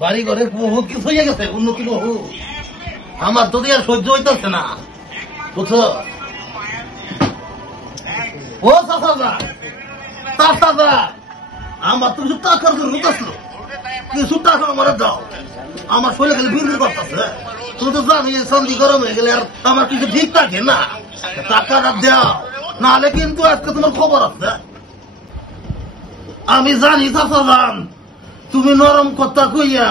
বাড়ি ঘরে বহু কিছু হয়ে গেছে, উন্নতি বহু। আমার তো আর সহ্য হইতেছে না, বুঝছো? ও চাচা, আমার তো কিছু টাকার জরুরত আসলো, কিছু টাকা আমার দাও। আমার শরীরে খালি ভিড় করতেছে। তুমি তো জানি সন্ধি গরম হয়ে গেলে আর আমার কিছু ঠিক থাকে না। টাকাটা দাও, নাহলে কিন্তু আজকে তোমার খবর আছে। আমি জানি চাচা যান, তুমি নরম কথা কইয়া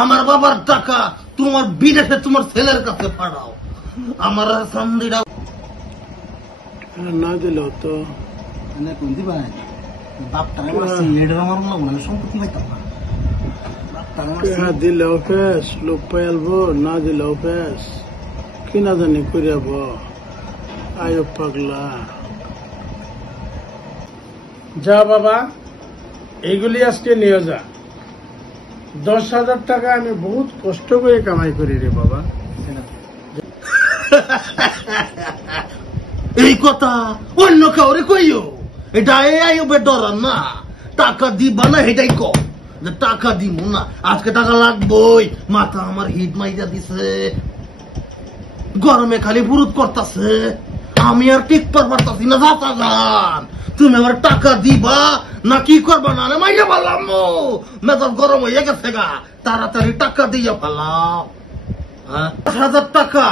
আমার বাবার টাকা তোমার বিদেশে তোমার ছেলের কাছে পাঠাও। আমার সন্ধিটা না দিল তো দিলেও ফেস, লোক পাইলবো, না দিলেও ফেস, কি না জানি করিয়াব। আয়ো পাগলা, যা বাবা, এইগুলি আজকে নিয়ে যা। 10,000 টাকা আমি বহুত কষ্ট করে কামাই করি রে বাবা। এই কথা অন্য কাউরে কইও, এটা আইবে ডরান না। টাকা দিবা না এটাই কম, যে টাকা দিব না, আজকে টাকা লাগবই। মাথা আমার হিট মাইজা দিছে, গরমে খালি ফুরুত করতেছে, আমি আর ঠিক পারতাছি না। যাতা যান, তুমি আমার টাকা দিবা না কি করবা? না মাইয়া পারলাম, মেজাজ গরম হয়ে গেছে গা। তাড়াতাড়ি টাকা দিয়া ফেলাও। 10,000 টাকা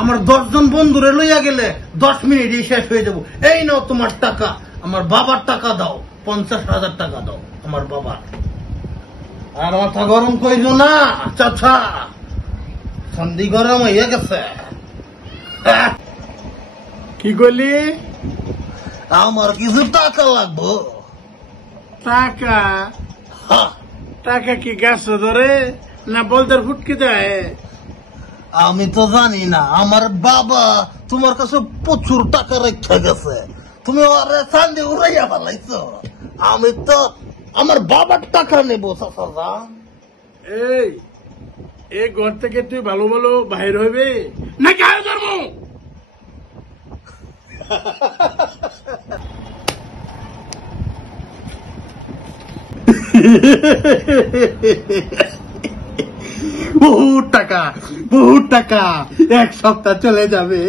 আমার 10 জন বন্ধুরে লইয়া গেলে 10 মিনিটই শেষ হয়ে যাবো। এই নাও তোমার টাকা। আমার বাবার টাকা দাও, 50,000 টাকা দাও আমার বাবার। আর মাথা গরম কইরো না চাচা, সন্ধি গরম হয়ে গেছে। কি করলি? আমার কিছু টাকা লাগবো। টাকা? টাকা কি গাছ ধরে না বলদের ফুটকি দেয়? আমি তো জানি না, আমার বাবা তোমার কাছে প্রচুর টাকা রেখে গেছে, তুমি ওরে চান্দে উড়াইয়া ফেলাইছো। আমি তো আমার বাবার টাকা নেবো চাচা। এই ঘর থেকে তুই ভালো ভালো বাহির হইবে না গায়ে ধরবো? বহুত টাকা, বহুত টাকা, 1 সপ্তাহ চলে যাবে।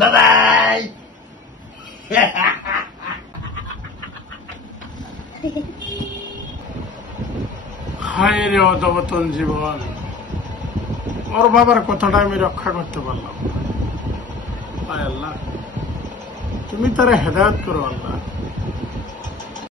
বাবাই হায় রে অধবতন জীবন, ওর বাবার কথাটা আমি রক্ষা করতে পারলাম। আয় আল্লাহ, তুমি তারা হেদায়েত করো আল্লাহ।